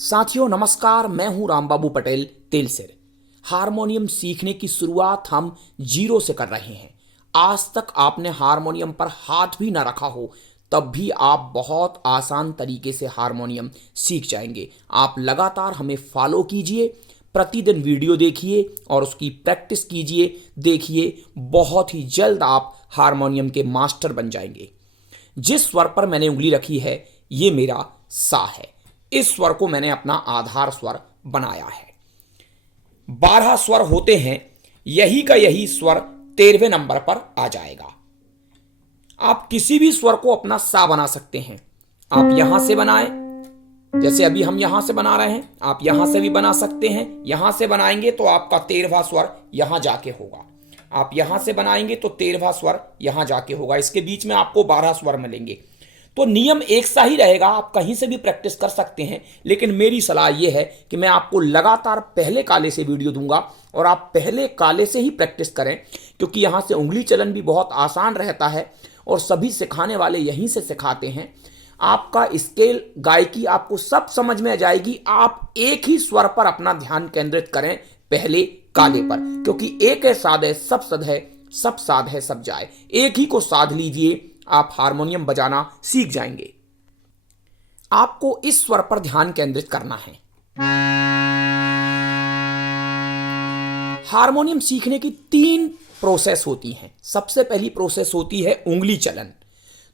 साथियों नमस्कार, मैं हूं रामबाबू पटेल तेलसिर। हारमोनियम सीखने की शुरुआत हम जीरो से कर रहे हैं। आज तक आपने हारमोनियम पर हाथ भी ना रखा हो तब भी आप बहुत आसान तरीके से हारमोनियम सीख जाएंगे। आप लगातार हमें फॉलो कीजिए, प्रतिदिन वीडियो देखिए और उसकी प्रैक्टिस कीजिए। देखिए, बहुत ही जल्द आप हारमोनियम के मास्टर बन जाएंगे। जिस स्वर पर मैंने उंगली रखी है ये मेरा सा है। इस स्वर को मैंने अपना आधार स्वर बनाया है। 12 स्वर होते हैं, यही का यही स्वर 13वें नंबर पर आ जाएगा। आप किसी भी स्वर को अपना सा बना सकते हैं। आप यहां से बनाएं, जैसे अभी हम यहां से बना रहे हैं, आप यहां से भी बना सकते हैं। यहां से बनाएंगे तो आपका 13वां स्वर यहां जाके होगा। आप यहां से बनाएंगे तो 13वां स्वर यहां जाके होगा। इसके बीच में आपको 12 स्वर मिलेंगे। तो नियम एक सा ही रहेगा, आप कहीं से भी प्रैक्टिस कर सकते हैं। लेकिन मेरी सलाह यह है कि मैं आपको लगातार पहले काले से वीडियो दूंगा और आप पहले काले से ही प्रैक्टिस करें, क्योंकि यहां से उंगली चलन भी बहुत आसान रहता है और सभी सिखाने वाले यहीं से सिखाते हैं। आपका स्केल, गायकी आपको सब समझ में आ जाएगी। आप एक ही स्वर पर अपना ध्यान केंद्रित करें, पहले काले पर, क्योंकि एक है साध है सब सद है, सब साध है सब जाए। एक ही को साध लीजिए, आप हारमोनियम बजाना सीख जाएंगे। आपको इस स्वर पर ध्यान केंद्रित करना है। हारमोनियम सीखने की 3 प्रोसेस होती हैं। सबसे पहली प्रोसेस होती है उंगली चलन।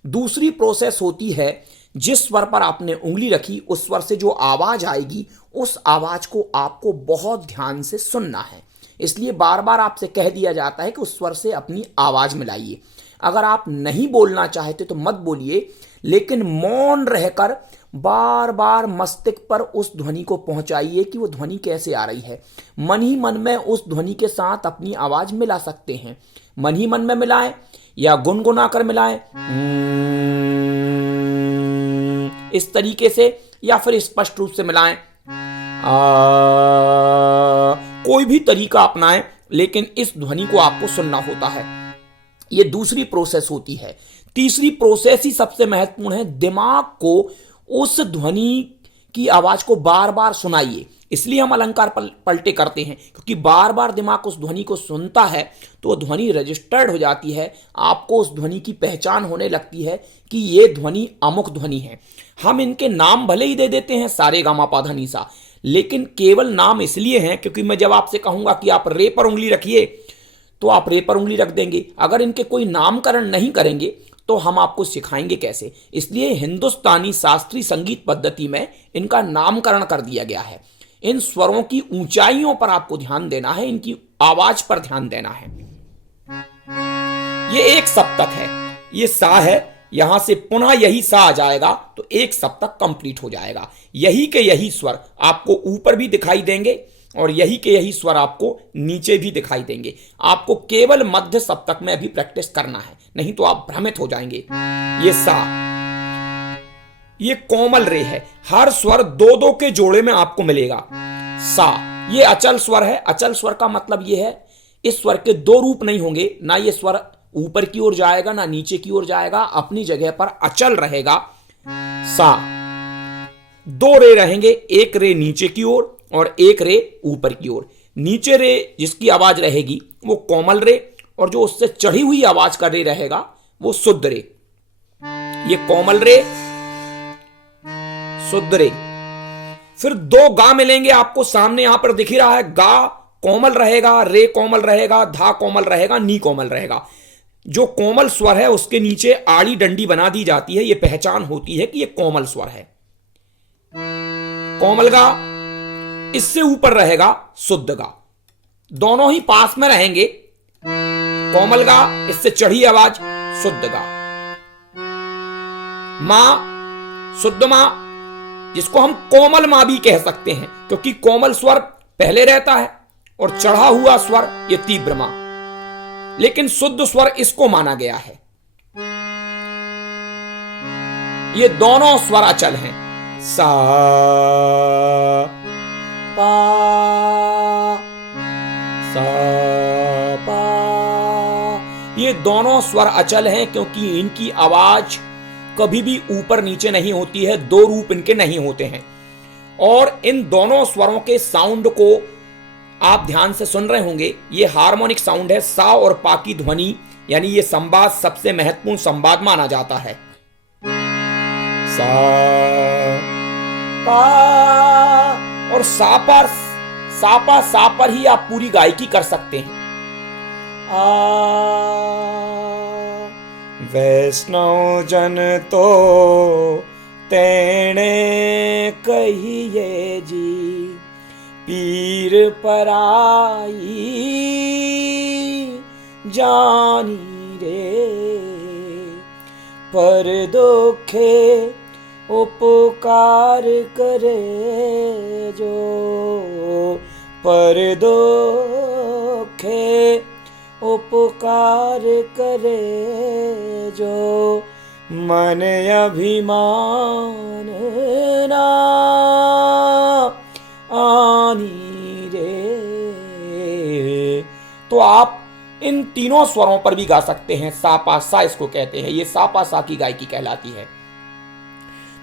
दूसरी प्रोसेस होती है जिस स्वर पर आपने उंगली रखी उस स्वर से जो आवाज आएगी उस आवाज को आपको बहुत ध्यान से सुनना है। इसलिए बार बार आपसे कह दिया जाता है कि उस स्वर से अपनी आवाज मिलाइए। अगर आप नहीं बोलना चाहते तो मत बोलिए, लेकिन मौन रहकर बार बार मस्तिष्क पर उस ध्वनि को पहुंचाइए कि वो ध्वनि कैसे आ रही है। मन ही मन में उस ध्वनि के साथ अपनी आवाज मिला सकते हैं। मन ही मन में मिलाएं या गुनगुना कर मिलाएं, इस तरीके से, या फिर स्पष्ट रूप से मिलाएं, कोई भी तरीका अपनाएं, लेकिन इस ध्वनि को आपको सुनना होता है। ये दूसरी प्रोसेस होती है। तीसरी प्रोसेस ही सबसे महत्वपूर्ण है। दिमाग को उस ध्वनि की आवाज को बार बार सुनाइए। इसलिए हम अलंकार पलटे करते हैं, क्योंकि बार बार दिमाग उस ध्वनि को सुनता है तो वो ध्वनि रजिस्टर्ड हो जाती है। आपको उस ध्वनि की पहचान होने लगती है कि ये ध्वनि अमुक ध्वनि है। हम इनके नाम भले ही दे देते हैं सारे गामा पाधा नीसा, लेकिन केवल नाम इसलिए हैं क्योंकि मैं जब आपसे कहूंगा कि आप रे पर उंगली रखिए तो आप रे पर उंगली रख देंगे। अगर इनके कोई नामकरण नहीं करेंगे तो हम आपको सिखाएंगे कैसे। इसलिए हिंदुस्तानी शास्त्रीय संगीत पद्धति में इनका नामकरण कर दिया गया है। इन स्वरों की ऊंचाइयों पर आपको ध्यान देना है, इनकी आवाज पर ध्यान देना है। ये एक सप्तक है, ये सा है, यहां से पुनः यही सा आ जाएगा तो एक सप्तक कंप्लीट हो जाएगा। यही के यही स्वर आपको ऊपर भी दिखाई देंगे और यही के यही स्वर आपको नीचे भी दिखाई देंगे। आपको केवल मध्य सप्तक में अभी प्रैक्टिस करना है, नहीं तो आप भ्रमित हो जाएंगे। ये सा, ये कोमल रे है। हर स्वर 2-2 के जोड़े में आपको मिलेगा। सा, ये अचल स्वर है। अचल स्वर का मतलब ये है इस स्वर के 2 रूप नहीं होंगे। ना ये स्वर ऊपर की ओर जाएगा ना नीचे की ओर जाएगा, अपनी जगह पर अचल रहेगा। सा, 2 रे रहेंगे, एक रे नीचे की ओर और एक रे ऊपर की ओर। नीचे रे जिसकी आवाज रहेगी वो कोमल रे, और जो उससे चढ़ी हुई आवाज का रे रहेगा वो शुद्ध रे। ये कोमल रे, शुद्ध रे। फिर 2 गा मिलेंगे आपको सामने, यहां पर दिख ही रहा है। गा कोमल रहेगा, रे कोमल रहेगा, धा कोमल रहेगा, नी कोमल रहेगा। जो कोमल स्वर है उसके नीचे आड़ी डंडी बना दी जाती है। यह पहचान होती है कि यह कोमल स्वर है। कोमल गा, इससे ऊपर रहेगा शुद्ध गा। दोनों ही पास में रहेंगे। कोमल गा, इससे चढ़ी आवाज, शुद्ध गा। मां, शुद्ध मां, जिसको हम कोमल मां भी कह सकते हैं, क्योंकि कोमल स्वर पहले रहता है और चढ़ा हुआ स्वर ये तीव्र मां, लेकिन शुद्ध स्वर इसको माना गया है। ये दोनों स्वर अचल हैं। सा पा, सा पा, ये दोनों स्वर अचल हैं क्योंकि इनकी आवाज कभी भी ऊपर नीचे नहीं होती है। 2 रूप इनके नहीं होते हैं। और इन दोनों स्वरों के साउंड को आप ध्यान से सुन रहे होंगे। ये हार्मोनिक साउंड है। सा और पा की ध्वनि, यानी ये संवाद सबसे महत्वपूर्ण संवाद माना जाता है। सा पा और सा पर ही आप पूरी गायकी कर सकते हैं। वैष्णव जन तो तेणे कहिए जी, पीर पराई जानी रे, पर दुखे उपकार करे जो, पर दुखे उपकार करे जो, मन अभिमान ना आनी रे। तो आप इन तीनों स्वरों पर भी गा सकते हैं। सा पा सा इसको कहते हैं। ये सा पा सा की गायकी कहलाती है।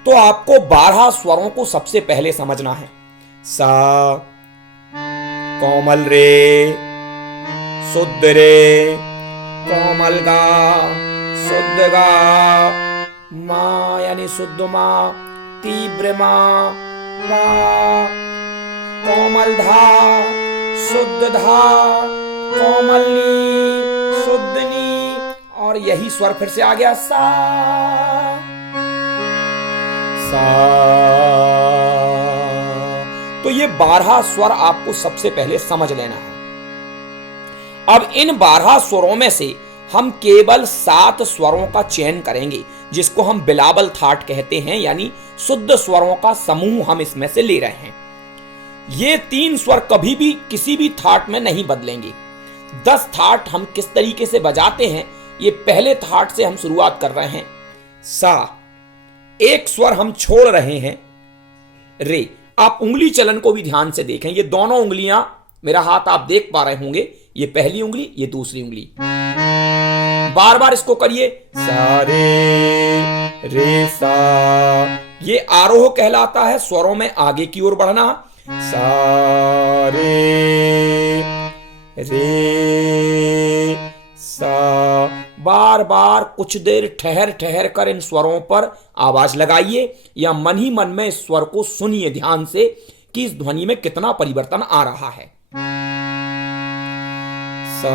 तो आपको 12 स्वरों को सबसे पहले समझना है। सा कोमल रे, शुद्ध रे, कोमल गा, शुद्ध गा, मा यानी शुद्ध मा, तीव्र मा, पा, कोमल धा, शुद्ध धा, कोमल नी, शुद्ध नी, और यही स्वर फिर से आ गया सा। तो ये 12 स्वर आपको सबसे पहले समझ लेना है। अब इन 12 स्वरों में से हम केवल 7 स्वरों का चयन करेंगे, जिसको हम बिलावल थाट कहते हैं, यानी शुद्ध स्वरों का समूह हम इसमें से ले रहे हैं। ये 3 स्वर कभी भी किसी भी थाट में नहीं बदलेंगे। 10 थाट हम किस तरीके से बजाते हैं, ये पहले थाट से हम शुरुआत कर रहे हैं। सा, एक स्वर हम छोड़ रहे हैं, रे। आप उंगली चलन को भी ध्यान से देखें। ये दोनों उंगलियां, मेरा हाथ आप देख पा रहे होंगे, ये पहली उंगली, ये दूसरी उंगली। बार बार इसको करिए। सा रे रे सा, ये आरोह कहलाता है, स्वरों में आगे की ओर बढ़ना। सा रे रे सा, बार बार कुछ देर ठहर ठहर कर इन स्वरों पर आवाज लगाइए, या मन ही मन में इस स्वर को सुनिए ध्यान से कि इस ध्वनि में कितना परिवर्तन आ रहा है। सा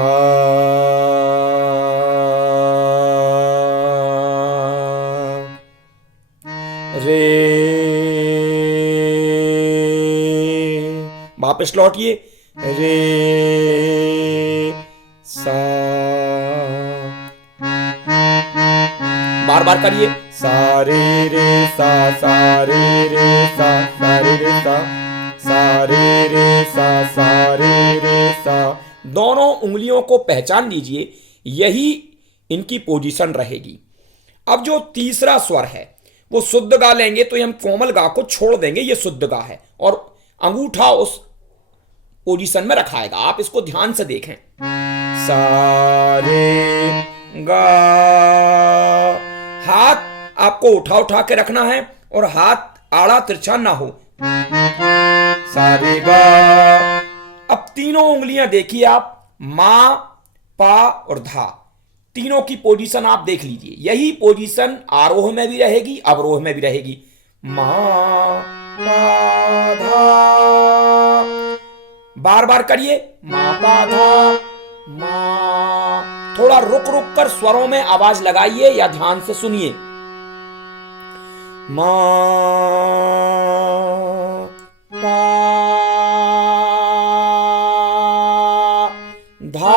रे, वापस लौटिए। रे सा, बार बार करिए। सा रे रे सा, सा रे रे सा, सा रे रे सा, सा रे रे सा, सा रे रे सा। दोनों उंगलियों को पहचान लीजिए, यही इनकी पोजीशन रहेगी। अब जो तीसरा स्वर है वो शुद्ध गा लेंगे, तो हम कोमल गा को छोड़ देंगे, ये शुद्ध गा है, और अंगूठा उस पोजीशन में रखाएगा। आप इसको ध्यान से देखें। सा रे गा, हाथ आपको उठा उठा के रखना है और हाथ आड़ा तिरछा ना हो। सा रे गा। अब तीनों उंगलियां देखिए आप, मा, पा और धा, तीनों की पोजीशन आप देख लीजिए। यही पोजीशन आरोह में भी रहेगी, अवरोह में भी रहेगी। मा पा धा, बार बार करिए। मा पा धा, मा। थोड़ा रुक रुक कर स्वरों में आवाज लगाइए या ध्यान से सुनिए। मा पा धा।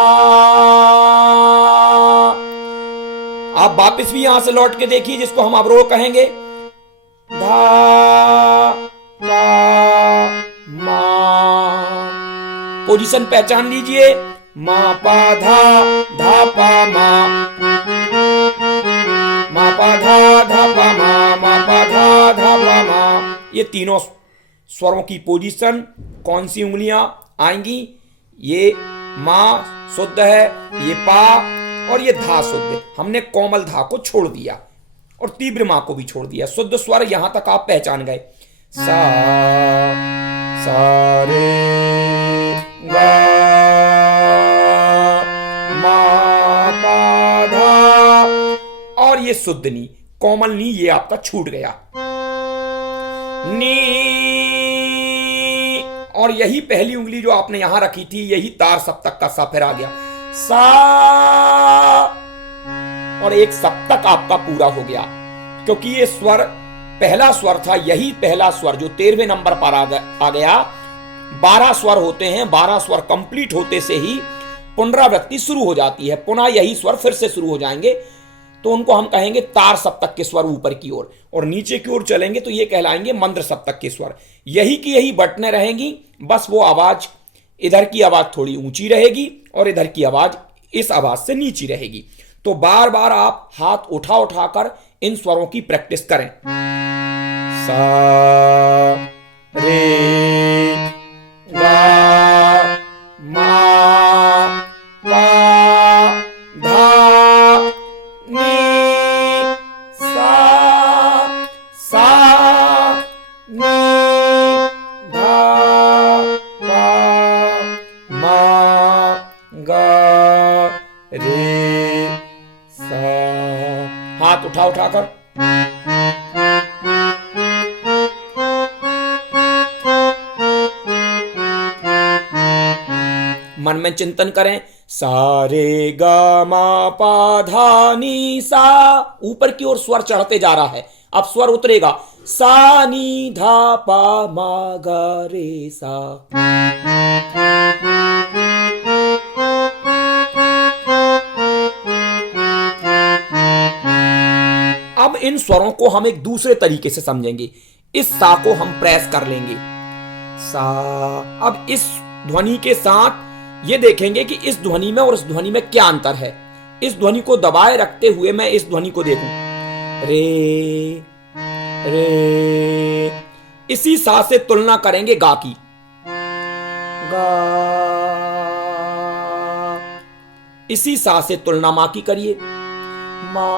आप वापिस भी यहां से लौट के देखिए, जिसको हम अवरोह कहेंगे। धा पा मा, पोजीशन पहचान लीजिए। मा पा धा, धा पा मा, मा पा धा, धा पा मा, मा पा धा, धा पा मा। ये तीनों स्वरों की पोजीशन, कौन सी उंगलियां आएंगी? ये मा शुद्ध है, ये पा और ये धा शुद्ध है। हमने कोमल धा को छोड़ दिया और तीव्र मा को भी छोड़ दिया। शुद्ध स्वर यहां तक आप पहचान गए। सा सा रे गा मा पा धा, और ये शुद्ध नी, कोमल नी, ये आपका छूट गया। नी, और यही पहली उंगली जो आपने यहां रखी थी, यही तार सप्तक का सा फिर आ गया। सा, और एक सप्तक आपका पूरा हो गया, क्योंकि ये स्वर पहला स्वर था। यही पहला स्वर जो 13वें नंबर पर आ गया। 12 स्वर होते हैं, 12 स्वर कंप्लीट होते से ही पुनरावृत्ति शुरू हो जाती है, पुनः यही स्वर फिर से शुरू हो जाएंगे, तो उनको हम कहेंगे तार सप्तक के स्वर ऊपर की ओर, और नीचे की ओर चलेंगे तो ये कहलाएंगे मंद्र सप्तक के स्वर। यही की यही बटने रहेंगी, बस वो आवाज, इधर की आवाज थोड़ी ऊंची रहेगी और इधर की आवाज इस आवाज से नीची रहेगी। तो बार बार आप हाथ उठा उठाकर इन स्वरों की प्रैक्टिस करें। सा रे गा मा पा धा नी, सा नी धा पा मा गा रे सा। हाथ उठा उठाकर मन में चिंतन करें। सा रे गा मा पा धा नी सा, ऊपर की ओर स्वर चढ़ते जा रहा है, अब स्वर उतरेगा। सा नी धा पा मा गा रे सा। अब इन स्वरों को हम एक दूसरे तरीके से समझेंगे। इस सा को हम प्रेस कर लेंगे, सा। अब इस ध्वनि के साथ ये देखेंगे कि इस ध्वनि में और इस ध्वनि में क्या अंतर है। इस ध्वनि को दबाए रखते हुए मैं इस ध्वनि को देखूं, रे रे, इसी सा से तुलना करेंगे गा की, गा। इसी सा से तुलना मा की करिए, मा।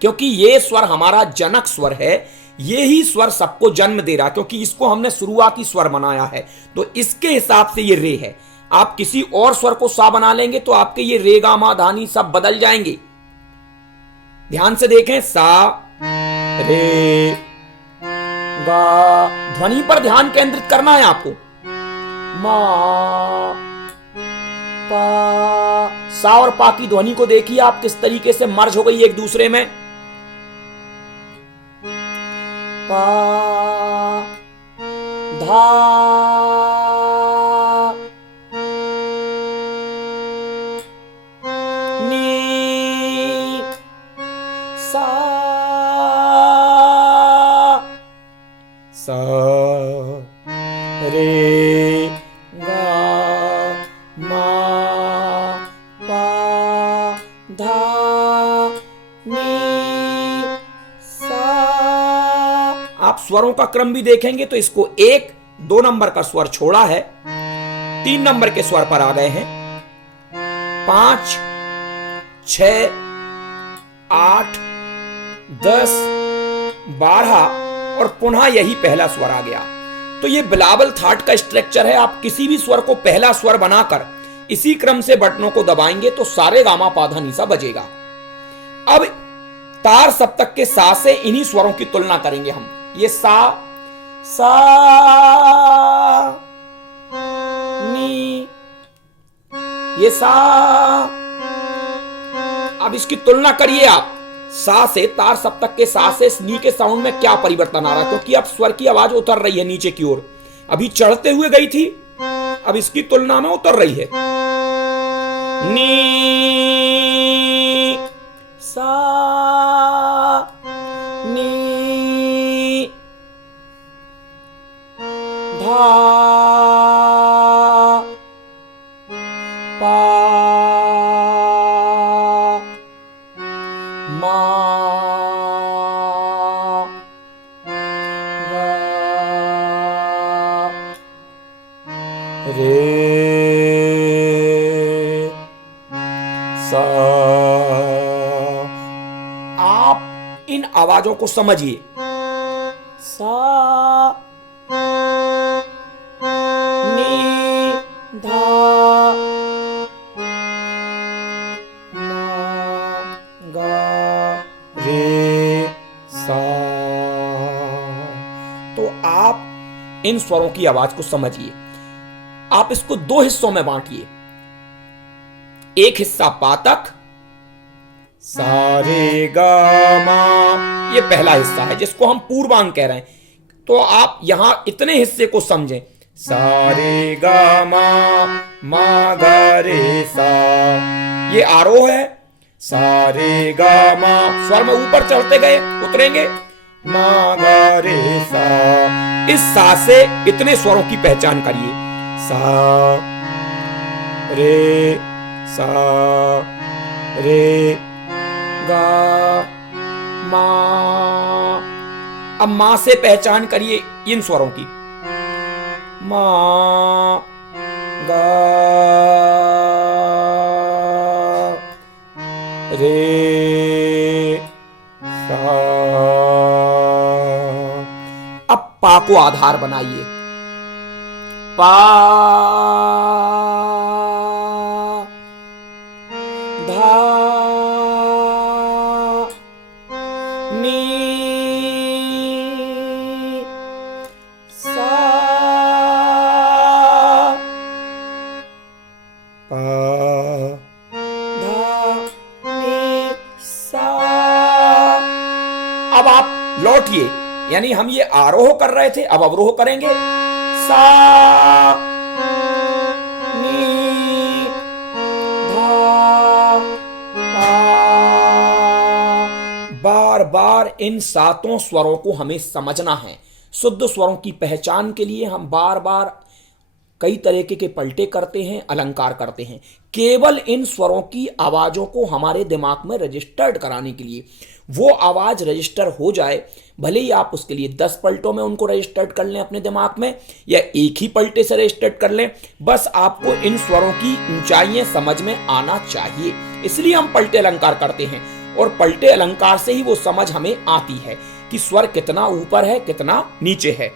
क्योंकि ये स्वर हमारा जनक स्वर है, ये ही स्वर सबको जन्म दे रहा, क्योंकि इसको हमने शुरुआती स्वर बनाया है, तो इसके हिसाब से ये रे है। आप किसी और स्वर को सा बना लेंगे तो आपके ये रे गा मा धानी सब बदल जाएंगे। ध्यान से देखें, सा रे गा, ध्वनि पर ध्यान केंद्रित करना है आपको। मा पा, सा और पा की ध्वनि को देखिए आप किस तरीके से मर्ज हो गई एक दूसरे में। पा धा नी सा, सा रे गा मा पा धा नी सा। आप स्वरों का क्रम भी देखेंगे तो इसको 1 2 नंबर का स्वर छोड़ा है, 3 नंबर के स्वर पर आ गए हैं, 5 6 8 10 12 और पुनः यही पहला स्वर आ गया। तो ये बिलावल थाट का स्ट्रक्चर है। आप किसी भी स्वर को पहला स्वर बनाकर इसी क्रम से बटनों को दबाएंगे तो सारे गामा पाधा निसा बजेगा। अब तार सप्तक के सा से इन्हीं स्वरों की तुलना करेंगे हम। ये सा, सा नी, ये सा। अब इसकी तुलना करिए आप, सा से, तार सप्तक के सा से नी के साउंड में क्या परिवर्तन आ रहा है, क्योंकि अब स्वर की आवाज उतर रही है नीचे की ओर। अभी चढ़ते हुए गई थी, अब इसकी तुलना में उतर रही है। नी सा नी धा पा मा गा रे सा। आप इन आवाजों को समझिए। सा नी धा मा गा रे सा। तो आप इन स्वरों की आवाज को समझिए। आप इसको दो हिस्सों में बांटिए। एक हिस्सा पातक सा रे गा मा, ये पहला हिस्सा है जिसको हम पूर्वांग कह रहे हैं। तो आप यहां इतने हिस्से को समझें, सा रे गा मा गा रे सा, ये आरोह है। सा रे गा मा, स्वर में ऊपर चढ़ते गए उतरेंगे, मा गा रे सा। इस सा से इतने स्वरों की पहचान करिए, सा रे गा मा। अब मां से पहचान करिए इन स्वरों की, मा गा रे सा। अब पा को आधार बनाइए, पा धा नी सा पा धा नी सा। अब आप लौटिए, यानी हम ये आरोह कर रहे थे, अब अवरोह करेंगे, सा नी धा पा। बार बार इन सातों स्वरों को हमें समझना है। शुद्ध स्वरों की पहचान के लिए हम बार बार कई तरीके के पलटे करते हैं, अलंकार करते हैं, केवल इन स्वरों की आवाजों को हमारे दिमाग में रजिस्टर्ड कराने के लिए। वो आवाज रजिस्टर हो जाए, भले ही आप उसके लिए 10 पलटों में उनको रजिस्टर्ड कर लें अपने दिमाग में, या एक ही पलटे से रजिस्टर्ड कर लें, बस आपको इन स्वरों की ऊंचाइयां समझ में आना चाहिए। इसलिए हम पलटे अलंकार करते हैं, और पलटे अलंकार से ही वो समझ हमें आती है कि स्वर कितना ऊपर है, कितना नीचे है।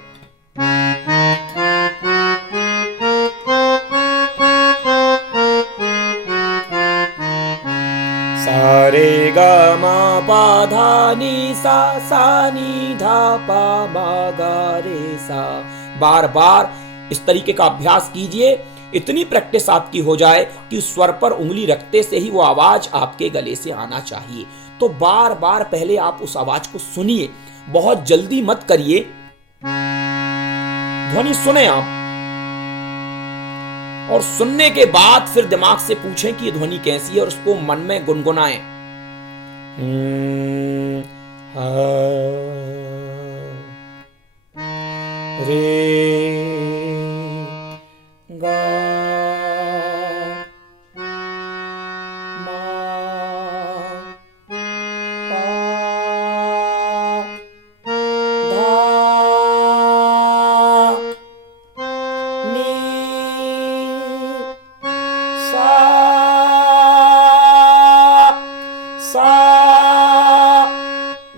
सा रे गा मा पा धा नी सा नी धा पा मा गा रे सा। बार बार इस तरीके का अभ्यास कीजिए, इतनी प्रैक्टिस आपकी हो जाए कि स्वर पर उंगली रखते से ही वो आवाज आपके गले से आना चाहिए। तो बार बार पहले आप उस आवाज को सुनिए, बहुत जल्दी मत करिए। ध्वनि सुने आप, और सुनने के बाद फिर दिमाग से पूछें कि ये ध्वनि कैसी है, और उसको मन में गुनगुनाएं। रे गा मा पा धा नी सा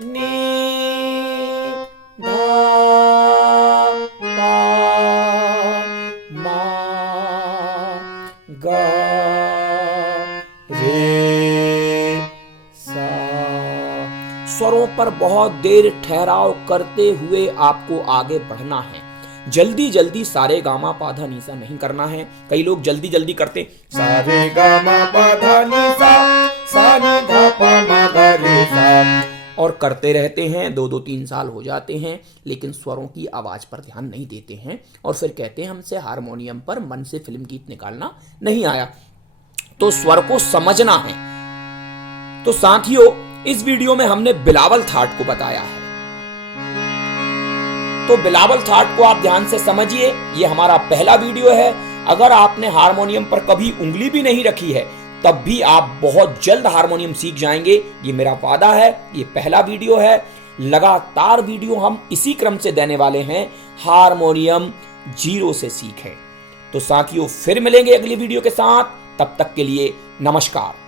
नी धा पा मा गा रे सा। स्वरों पर बहुत देर ठहराव करते हुए आपको आगे बढ़ना है। जल्दी जल्दी सारे गामा पाधा नीसा नहीं करना है। कई लोग जल्दी जल्दी करते, सारे गामा पाधा नीसा सा नी धा पा मा गा रे सा, और करते रहते हैं। 2-2 3 साल हो जाते हैं, लेकिन स्वरों की आवाज पर ध्यान नहीं देते हैं, और फिर कहते हैं हमसे हारमोनियम पर मन से फिल्म गीत निकालना नहीं आया। तो स्वर को समझना है। तो साथियों, इस वीडियो में हमने बिलावल थाट को बताया है। तो बिलावल थाट को आप ध्यान से समझिए। ये हमारा पहला वीडियो है। अगर आपने हारमोनियम पर कभी उंगली भी नहीं रखी है, तब भी आप बहुत जल्द हारमोनियम सीख जाएंगे, ये मेरा वादा है। ये पहला वीडियो है, लगातार वीडियो हम इसी क्रम से देने वाले हैं, हारमोनियम 0 से सीखें। तो साथियों, फिर मिलेंगे अगली वीडियो के साथ। तब तक के लिए नमस्कार।